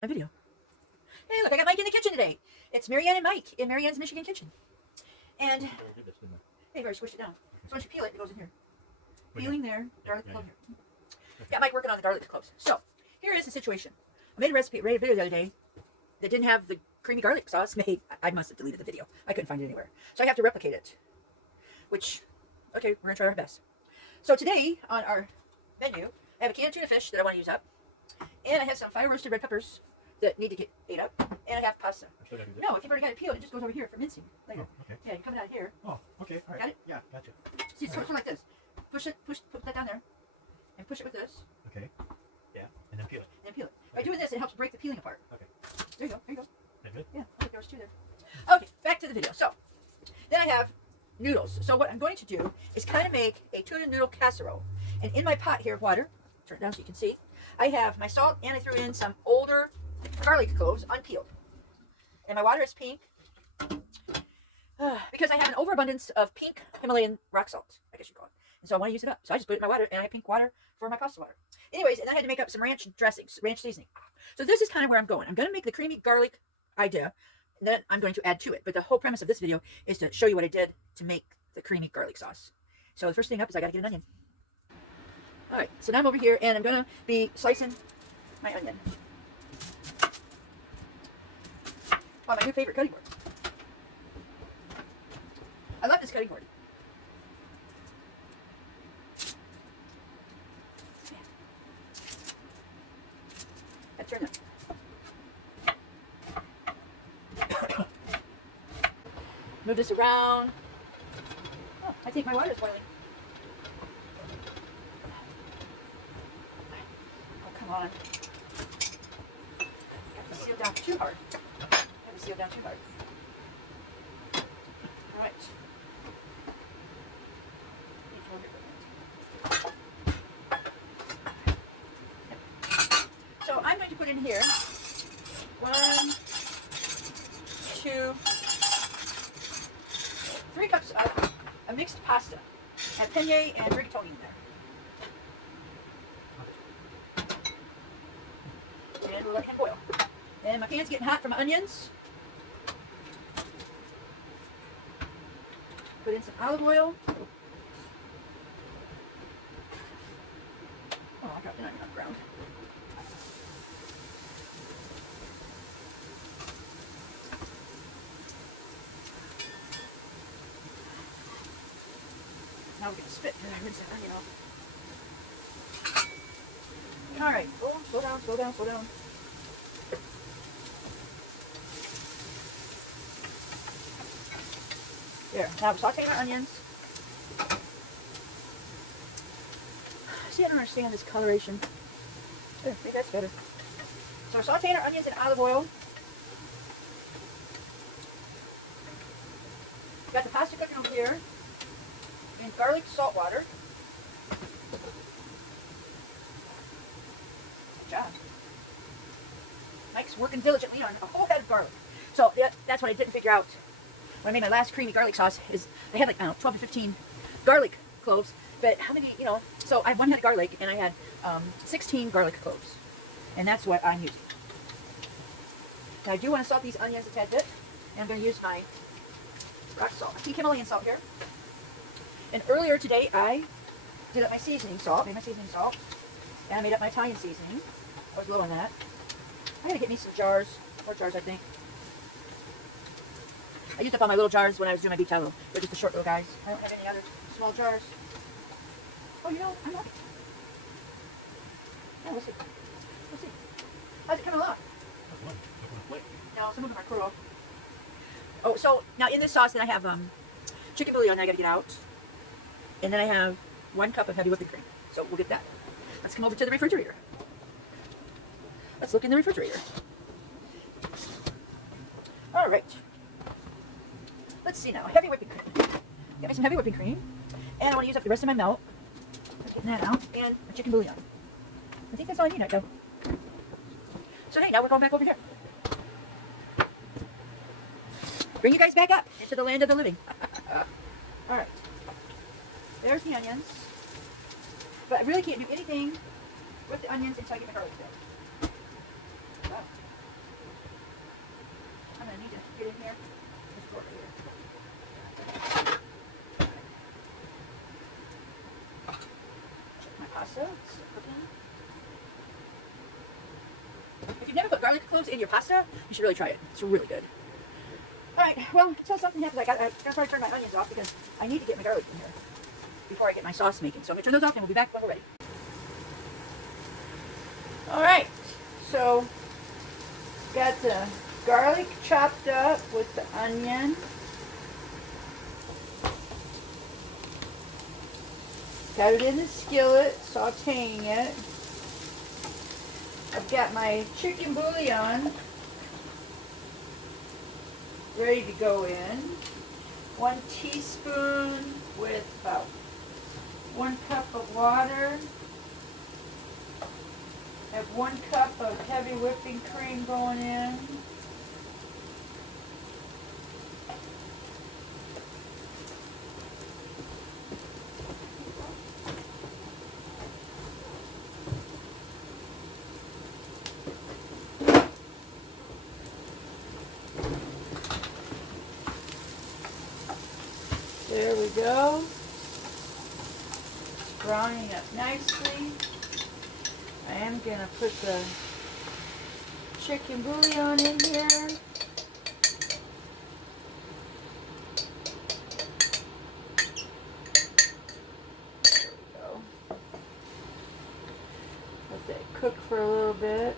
My video. Hey, look, I got Mike in the kitchen today. It's Marianne and Mike in Marianne's Michigan kitchen. And hey, very squish it down. So once you peel it, it goes in here. Peeling there, garlic clove here. Got Mike working on the garlic cloves. So here is the situation. I made a recipe, made a video the other day that didn't have the creamy garlic sauce made. I must have deleted the video. I couldn't find it anywhere. So I have to replicate it. Which, okay, we're gonna try our best. So today on our menu, I have a canned tuna fish that I want to use up, and I have some fire roasted red peppers that need to get ate up, and I have pasta. No, if you've already got it peeled, it just goes over here for mincing later. Oh, okay. Yeah, you come out of here. Oh, okay. All right. Got it? Yeah, gotcha. See, it's sort of like this. Put that down there, and push it with this, Okay. Yeah, and then peel it. and peel it. By doing this, it helps break the peeling apart. Okay. There you go. There you go. That good? Yeah, I think there was two there. Okay, back to the video. So, then I have noodles. So what I'm going to do is kind of make a tuna noodle casserole. And in my pot here of water, turn it down so you can see, I have my salt, and I threw in some older garlic cloves, unpeeled. And my water is pink because I have an overabundance of pink Himalayan rock salt, I guess you call it. And so I want to use it up. So I just put it in my water, and I have pink water for my pasta water. Anyways, and I had to make up some ranch dressings, ranch seasoning. So this is kind of where I'm going. I'm going to make the creamy garlic idea, and then I'm going to add to it. But the whole premise of this video is to show you what I did to make the creamy garlic sauce. So the first thing up is I got to get an onion. All right, so now I'm over here, and I'm going to be slicing my onion on my new favorite cutting board. I love this cutting board. I turn it. Move this around. Oh, I think my water is boiling. Oh, come on. Got to seal down too hard. Got to seal down too hard. All right. So I'm going to put in here 1, 2, 3 cups of a mixed pasta. I have penne and rigatoni in there. And we'll let him boil. And my pan's getting hot from my onions. Put in some olive oil. Oh, I dropped an onion on the ground. Now we're going to spit because I rinsed that onion off. All right, slow down, slow down, slow down. There, now we're sauteing our onions. See, I don't understand this coloration. There, maybe that's better. So we're sauteing our onions in olive oil. Got the pasta cooking over here in garlic salt water. Good job. Mike's working diligently on a whole head of garlic. So that's what I didn't figure out when I made my last creamy garlic sauce is I had like, I don't know, 12 to 15 garlic cloves, but how many, so I have 1 head of garlic and I had 16 garlic cloves, and that's what I'm using. Now I do want to salt these onions a tad bit, and I'm going to use my rock salt, pink Himalayan salt here. And earlier today I did up my seasoning salt, made my seasoning salt, and I made up my Italian seasoning. I was low on that. I gotta get me some jars, more jars I think. I used up all my little jars when I was doing my beef tallow. They're just the short little guys. I don't have any other small jars. Oh, I'm not. Yeah, we'll see. We'll see. How's it coming along? Wait, no, some of them are cruel. Oh, so now in this sauce, then I have chicken bouillon I gotta get out. And then I have 1 cup of heavy whipping cream. So we'll get that. Let's come over to the refrigerator. Let's look in the refrigerator. All right. Let's see now. Heavy whipping cream. Get me some heavy whipping cream. And I want to use up the rest of my milk. Getting that out. And my chicken bouillon. I think that's all I need right now. So hey, now we're going back over here. Bring you guys back up into the land of the living. All right. There's the onions. But I really can't do anything with the onions until I get my garlic still. Wow. pasta. It's cooking. If you've never put garlic cloves in your pasta, you should really try it. It's really good. All right, well, until something happens, I gotta probably turn my onions off because I need to get my garlic in here before I get my sauce making. So I'm gonna turn those off and we'll be back when we're ready. All right, so got the garlic chopped up with the onion. Got it in the skillet, sauteing it. I've got my chicken bouillon ready to go in. 1 teaspoon with about 1 cup of water. I have 1 cup of heavy whipping cream going in. There we go. It's browning up nicely. I am going to put the chicken bouillon in here. There we go. Let that cook for a little bit.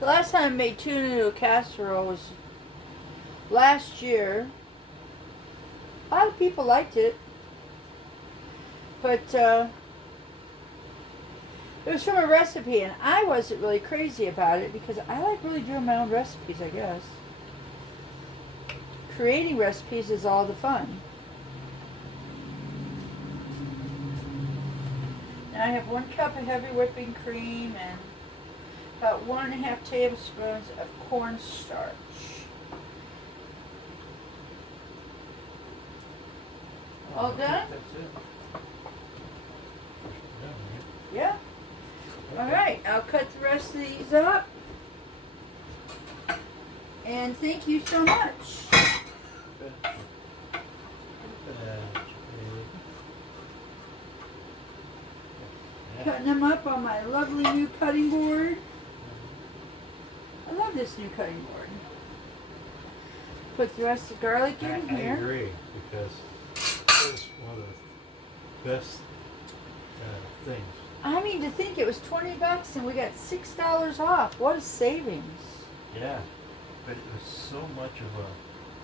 The last time I made tuna noodle casserole was last year. A lot of people liked it, but it was from a recipe, and I wasn't really crazy about it because I like really doing my own recipes, I guess. Creating recipes is all the fun. Now I have 1 cup of heavy whipping cream and about 1.5 tablespoons of cornstarch. All done? That's it. Yeah. All right, I'll cut the rest of these up. And thank you so much. Cutting them up on my lovely new cutting board. I love this new cutting board. Put the rest of the garlic in I here. agree, because it's one of the best things. I mean, to think it was $20 and we got $6 off. What a savings. Yeah, but it was so much of a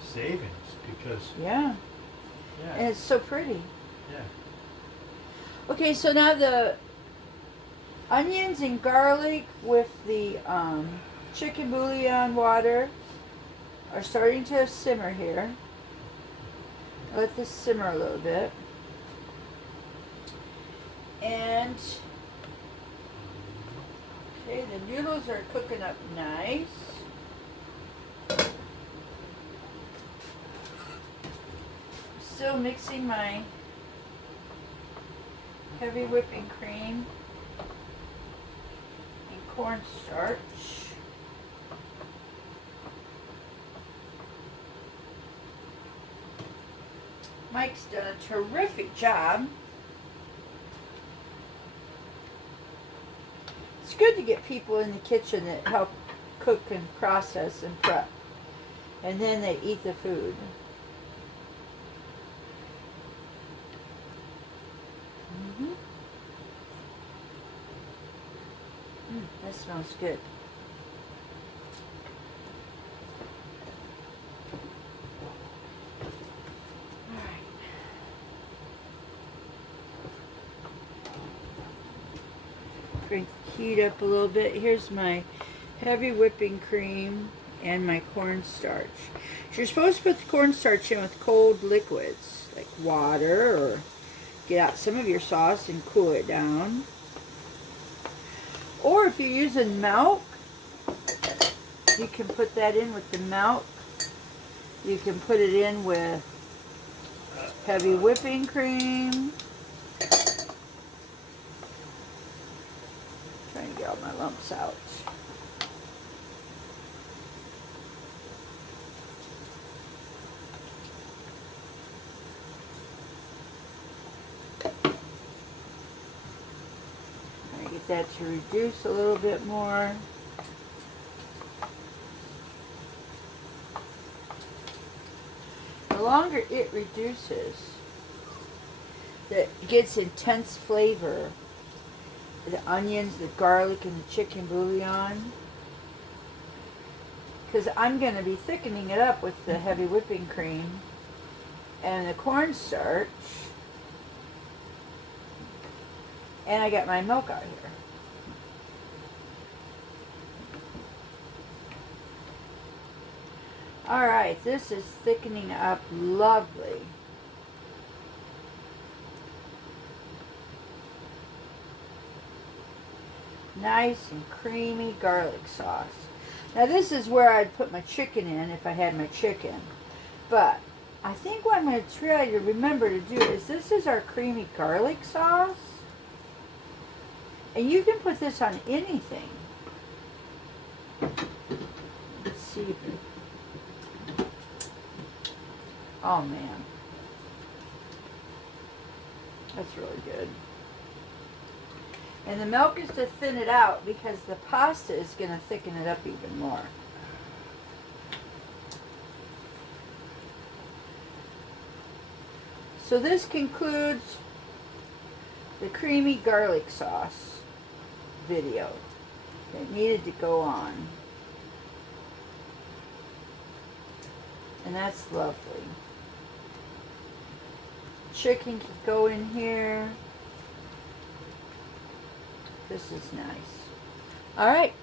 savings because, Yeah. And yeah, it's so pretty. yeah. Okay, so now the onions and garlic with the chicken bouillon water are starting to simmer here. Let this simmer a little bit. And okay, the noodles are cooking up nice. Still mixing my heavy whipping cream and cornstarch. Mike's done a terrific job. It's good to get people in the kitchen that help cook and process and prep. And then they eat the food. That smells good. Alright. Crank the heat up a little bit. Here's my heavy whipping cream and my cornstarch. So you're supposed to put the cornstarch in with cold liquids, like water, or get out some of your sauce and cool it down. Or if you're using milk, you can put that in with the milk. You can put it in with heavy whipping cream. Trying to get all my lumps out. that to reduce a little bit more. The longer it reduces, that gets intense flavor. The onions, the garlic, and the chicken bouillon. Because I'm going to be thickening it up with the heavy whipping cream and the cornstarch. And I got my milk out here. Alright, this is thickening up lovely. Nice and creamy garlic sauce. Now this is where I'd put my chicken in if I had my chicken. But I think what I'm going to try to remember to do is this is our creamy garlic sauce. And you can put this on anything. Let's see if it... Oh man. That's really good. And the milk is to thin it out because the pasta is going to thicken it up even more. So this concludes the creamy garlic sauce video that needed to go on. And that's lovely. Chicken can go in here. This is nice. Alright.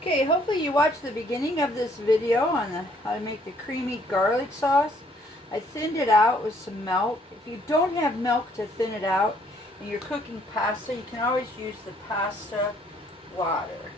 Okay, hopefully you watched the beginning of this video on how to make the creamy garlic sauce. I thinned it out with some milk. If you don't have milk to thin it out and you're cooking pasta, you can always use the pasta water.